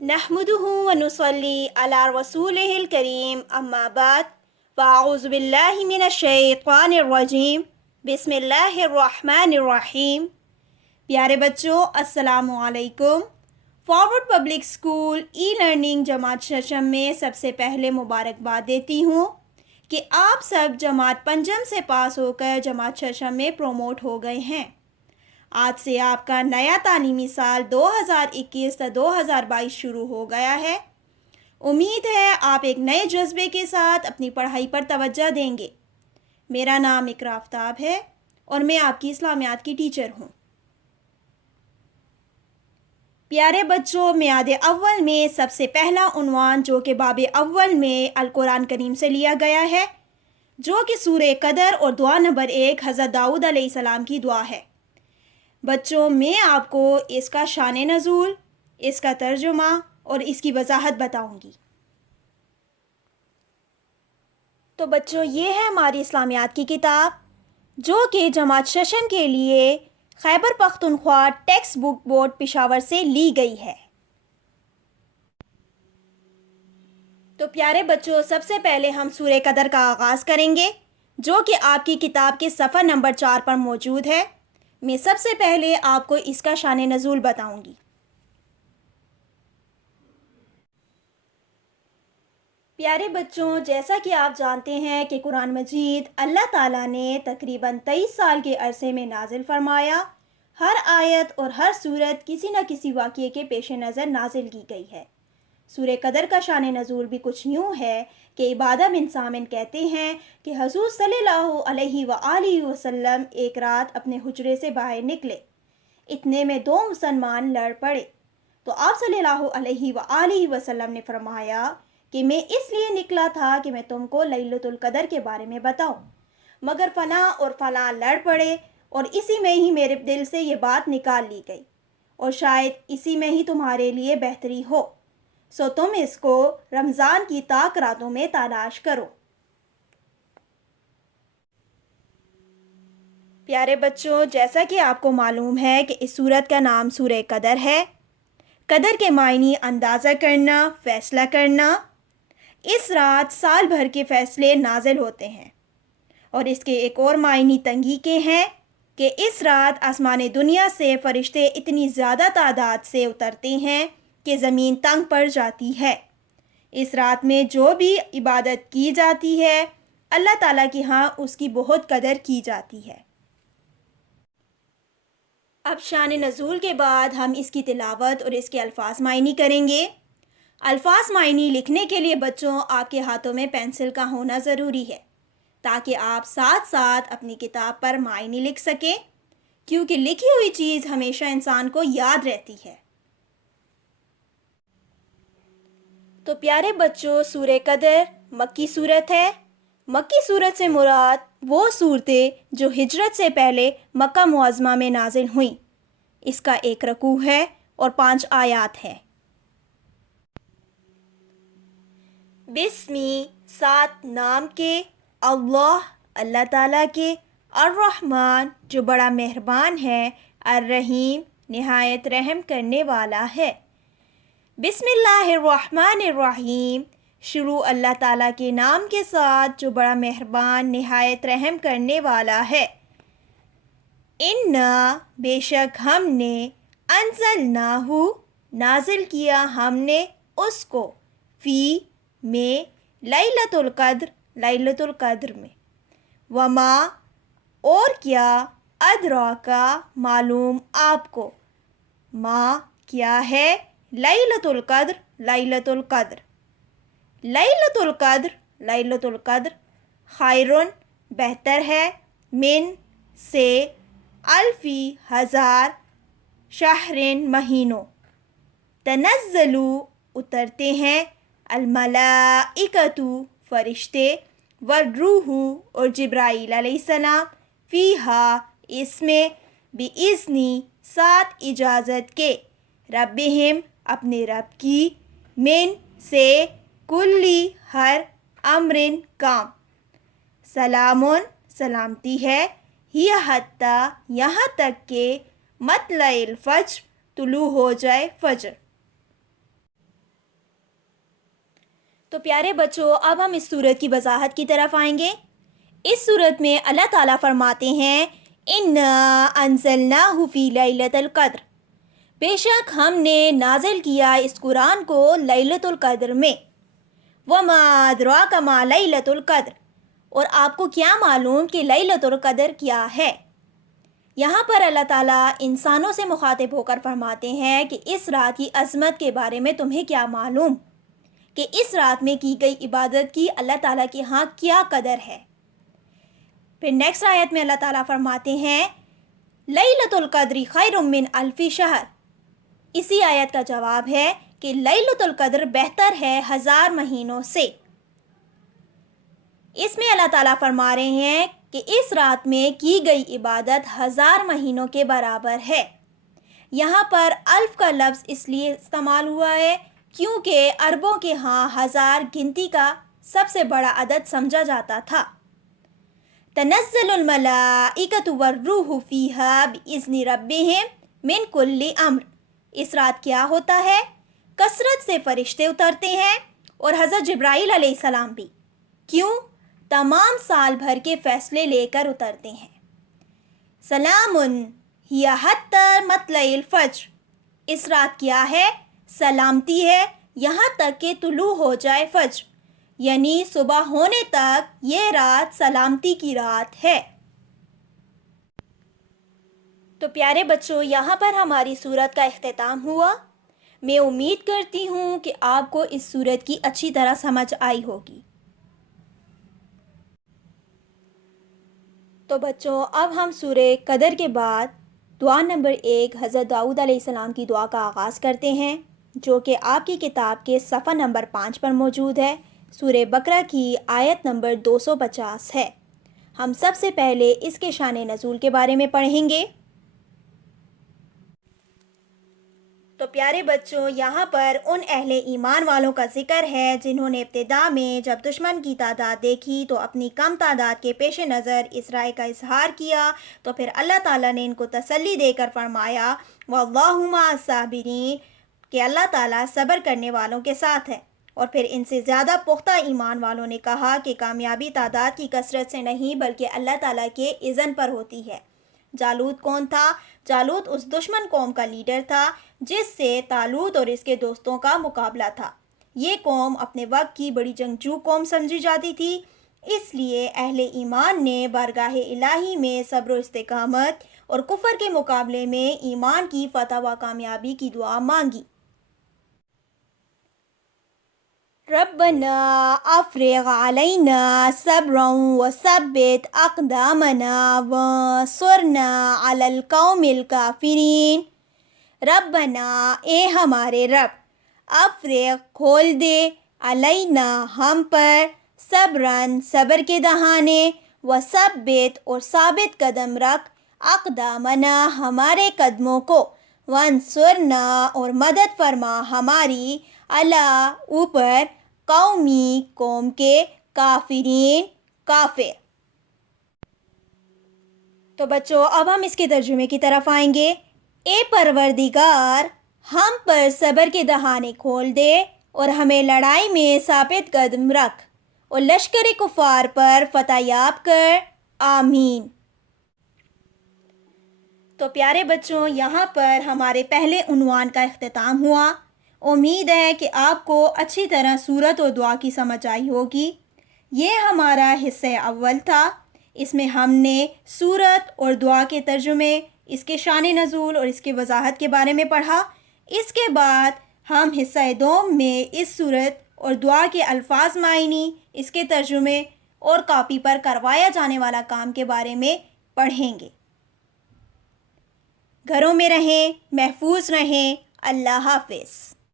نحمده ونصلي على رسوله الكريم اما بعد فاعوذ باللہ من الشیطان الرجیم بسم اللہ الرحمن الرحیم۔ پیارے بچوں، السلام علیکم۔ Forward public school e learning جماعت ششم میں سب سے پہلے مبارکباد دیتی ہوں کہ آپ سب جماعت پنجم سے پاس ہو کر جماعت ششم میں پروموٹ ہو گئے ہیں۔ آج سے آپ کا نیا تعلیمی سال 2021 تا 2022 شروع ہو گیا ہے۔ امید ہے آپ ایک نئے جذبے کے ساتھ اپنی پڑھائی پر توجہ دیں گے۔ میرا نام اقراء آفتاب ہے اور میں آپ کی اسلامیات کی ٹیچر ہوں۔ پیارے بچوں، میعاد اول میں سب سے پہلا عنوان جو کہ باب اول میں القرآن کریم سے لیا گیا ہے، جو کہ سورہ قدر اور دعا نمبر 1 حضرت داؤد علیہ السلام کی دعا ہے۔ بچوں، میں آپ کو اس کا شان نزول، اس کا ترجمہ اور اس کی وضاحت بتاؤں گی۔ تو بچوں، یہ ہے ہماری اسلامیات کی کتاب جو کہ جماعت ششم کے لیے Khyber Pakhtunkhwa textbook board Peshawar سے لی گئی ہے۔ تو پیارے بچوں، سب سے پہلے ہم سورہ قدر کا آغاز کریں گے جو کہ آپ کی کتاب کے صفحہ نمبر 4 پر موجود ہے۔ میں سب سے پہلے آپ کو اس کا شان نزول بتاؤں گی۔ پیارے بچوں، جیسا کہ آپ جانتے ہیں کہ قرآن مجید اللہ تعالیٰ نے تقریباً 23 سال کے عرصے میں نازل فرمایا۔ ہر آیت اور ہر صورت کسی نہ کسی واقعے کے پیش نظر نازل کی گئی ہے۔ سورہ قدر کا شان نزول بھی کچھ یوں ہے کہ عبادہ بن سامن کہتے ہیں کہ حضور صلی اللہ علیہ وآلہ وسلم ایک رات اپنے حجرے سے باہر نکلے۔ اتنے میں 2 مسلمان لڑ پڑے تو آپ صلی اللہ علیہ وآلہ وسلم نے فرمایا کہ میں اس لیے نکلا تھا کہ میں تم کو لیلۃ القدر کے بارے میں بتاؤں، مگر فلاں اور فلاں لڑ پڑے اور اسی میں ہی میرے دل سے یہ بات نکال لی گئی اور شاید اسی میں ہی تمہارے لیے بہتری ہو، سو تم اس کو رمضان کی تاک راتوں میں تلاش کرو۔ پیارے بچوں، جیسا کہ آپ کو معلوم ہے کہ اس سورت کا نام سورہ قدر ہے۔ قدر کے معنی اندازہ کرنا، فیصلہ کرنا۔ اس رات سال بھر کے فیصلے نازل ہوتے ہیں، اور اس کے ایک اور معنی تنگی کے ہیں کہ اس رات آسمان دنیا سے فرشتے اتنی زیادہ تعداد سے اترتے ہیں کہ زمین تنگ پڑ جاتی ہے۔ اس رات میں جو بھی عبادت کی جاتی ہے اللہ تعالیٰ کی ہاں اس کی بہت قدر کی جاتی ہے۔ اب شان نزول کے بعد ہم اس کی تلاوت اور اس کے الفاظ معنی کریں گے۔ الفاظ معنی لکھنے کے لیے بچوں آپ کے ہاتھوں میں پینسل کا ہونا ضروری ہے تاکہ آپ ساتھ ساتھ اپنی کتاب پر معنی لکھ سکیں، کیونکہ لکھی ہوئی چیز ہمیشہ انسان کو یاد رہتی ہے۔ تو پیارے بچوں، سورہ قدر مکی صورت ہے۔ مکی صورت سے مراد وہ صورتیں جو ہجرت سے پہلے مکہ معظمہ میں نازل ہوئیں۔ اس کا 1 رکوع ہے اور 5 آیات ہیں۔ بسمی 7 نام کے، اللہ تعالیٰ کے، الرحمن جو بڑا مہربان ہے، الرحیم نہایت رحم کرنے والا ہے۔ بسم اللہ الرحمن الرحیم شروع اللہ تعالیٰ کے نام کے ساتھ جو بڑا مہربان نہایت رحم کرنے والا ہے۔ انا بے شک ہم نے، انزلناہ نازل کیا ہم نے اس کو، فی میں، لیلۃ القدر میں، وما اور کیا، ادراکا معلوم آپ کو، ما کیا ہے، لیلۃ القدر خیرن بہتر ہے، من سے، الفی ہزار، شہرن مہینوں، تنزلو اترتے ہیں، الملائکۃ فرشتے، والروح اور جبرائیل علیہ السلام، فیہا اس میں، بِإِذْنِ ساتھ اجازت کے، ربہم اپنے رب کی، من سے، کلی ہر، امرن کام، سلامن سلامتی ہے، ہی حتیٰ یہاں تک کہ، مطلع الفجر طلوع ہو جائے فجر۔ تو پیارے بچوں، اب ہم اس صورت کی وضاحت کی طرف آئیں گے۔ اس صورت میں اللہ تعالیٰ فرماتے ہیں اِنَّا أَنزَلْنَاهُ فِي لَيْلَةِ الْقَدْرِ، بے شک ہم نے نازل کیا اس قرآن کو لیلۃ القدر میں۔ وَمَا أَدْرَاكَ مَا لَيْلَةُ الْقَدْرِ، اور آپ کو کیا معلوم کہ لیلۃ القدر کیا ہے؟ یہاں پر اللہ تعالیٰ انسانوں سے مخاطب ہو کر فرماتے ہیں کہ اس رات کی عظمت کے بارے میں تمہیں کیا معلوم، کہ اس رات میں کی گئی عبادت کی اللہ تعالیٰ کے ہاں کیا قدر ہے۔ پھر نیکسٹ آیت میں اللہ تعالیٰ فرماتے ہیں لیلۃ القدر خیر من الف شہر، اسی آیت کا جواب ہے کہ لیلۃ القدر بہتر ہے 1000 مہینوں سے۔ اس میں اللہ تعالیٰ فرما رہے ہیں کہ اس رات میں کی گئی عبادت 1000 مہینوں کے برابر ہے۔ یہاں پر الف کا لفظ اس لیے استعمال ہوا ہے کیونکہ عربوں کے ہاں 1000 گنتی کا سب سے بڑا عدد سمجھا جاتا تھا۔ تنزل الملائکۃ والروح فیہا بإذن ربہم من کل امر، اس رات کیا ہوتا ہے؟ کثرت سے فرشتے اترتے ہیں اور حضرت جبرائیل علیہ السلام بھی۔ کیوں؟ تمام سال بھر کے فیصلے لے کر اترتے ہیں۔ سلام ہی حتی مطلع الفجر، اس رات کیا ہے؟ سلامتی ہے یہاں تک کہ طلوع ہو جائے فجر، یعنی صبح ہونے تک یہ رات سلامتی کی رات ہے۔ تو پیارے بچوں، یہاں پر ہماری سورت کا اختتام ہوا۔ میں امید کرتی ہوں کہ آپ کو اس سورت کی اچھی طرح سمجھ آئی ہوگی۔ تو بچوں، اب ہم سورہ قدر کے بعد دعا نمبر 1 حضرت داؤد علیہ السلام کی دعا کا آغاز کرتے ہیں، جو کہ آپ کی کتاب کے صفحہ نمبر 5 پر موجود ہے۔ سورہ بقرہ کی آیت نمبر 250 ہے۔ ہم سب سے پہلے اس کے شان نزول کے بارے میں پڑھیں گے۔ تو پیارے بچوں، یہاں پر ان اہل ایمان والوں کا ذکر ہے جنہوں نے ابتدا میں جب دشمن کی تعداد دیکھی تو اپنی کم تعداد کے پیش نظر اس رائے کا اظہار کیا، تو پھر اللہ تعالیٰ نے ان کو تسلی دے کر فرمایا وَاللَّهُ مَعَ الصَّابِرِينَ، کہ اللہ تعالیٰ صبر کرنے والوں کے ساتھ ہے۔ اور پھر ان سے زیادہ پختہ ایمان والوں نے کہا کہ کامیابی تعداد کی کثرت سے نہیں بلکہ اللہ تعالیٰ کے اذن پر ہوتی ہے۔ جالوت کون تھا؟ جالوت اس دشمن قوم کا لیڈر تھا جس سے طالوت اور اس کے دوستوں کا مقابلہ تھا۔ یہ قوم اپنے وقت کی بڑی جنگجو قوم سمجھی جاتی تھی، اس لیے اہل ایمان نے بارگاہ الہی میں صبر و استقامت اور کفر کے مقابلے میں ایمان کی فتح و کامیابی کی دعا مانگی۔ ربنا افرغ علینا صبرا وثبت اقدامنا وانصرنا علی القوم الکافرین۔ ربنا، اے ہمارے رب، افرغ کھول دے، علینا ہم پر، صبرن صبر کے دہانے، وثبت اور ثابت قدم رکھ، اقدامنا ہمارے قدموں کو، وانصرنا اور مدد فرما ہماری، علی اوپر، قومی قوم کے، کافرین کافر۔ تو بچوں، اب ہم اس کے ترجمے کی طرف آئیں گے۔ اے پروردگار، ہم پر صبر کے دہانے کھول دے اور ہمیں لڑائی میں ثابت قدم رکھ اور لشکر کفار پر فتح یاب کر، آمین۔ تو پیارے بچوں، یہاں پر ہمارے پہلے عنوان کا اختتام ہوا۔ امید ہے کہ آپ کو اچھی طرح سورت اور دعا کی سمجھ آئی ہوگی۔ یہ ہمارا حصہ اول تھا، اس میں ہم نے سورت اور دعا کے ترجمے، اس کے شان نزول اور اس کی وضاحت کے بارے میں پڑھا۔ اس کے بعد ہم حصہ دوم میں اس سورت اور دعا کے الفاظ معنی، اس کے ترجمے اور کاپی پر کروایا جانے والا کام کے بارے میں پڑھیں گے۔ گھروں میں رہیں، محفوظ رہیں، اللہ حافظ۔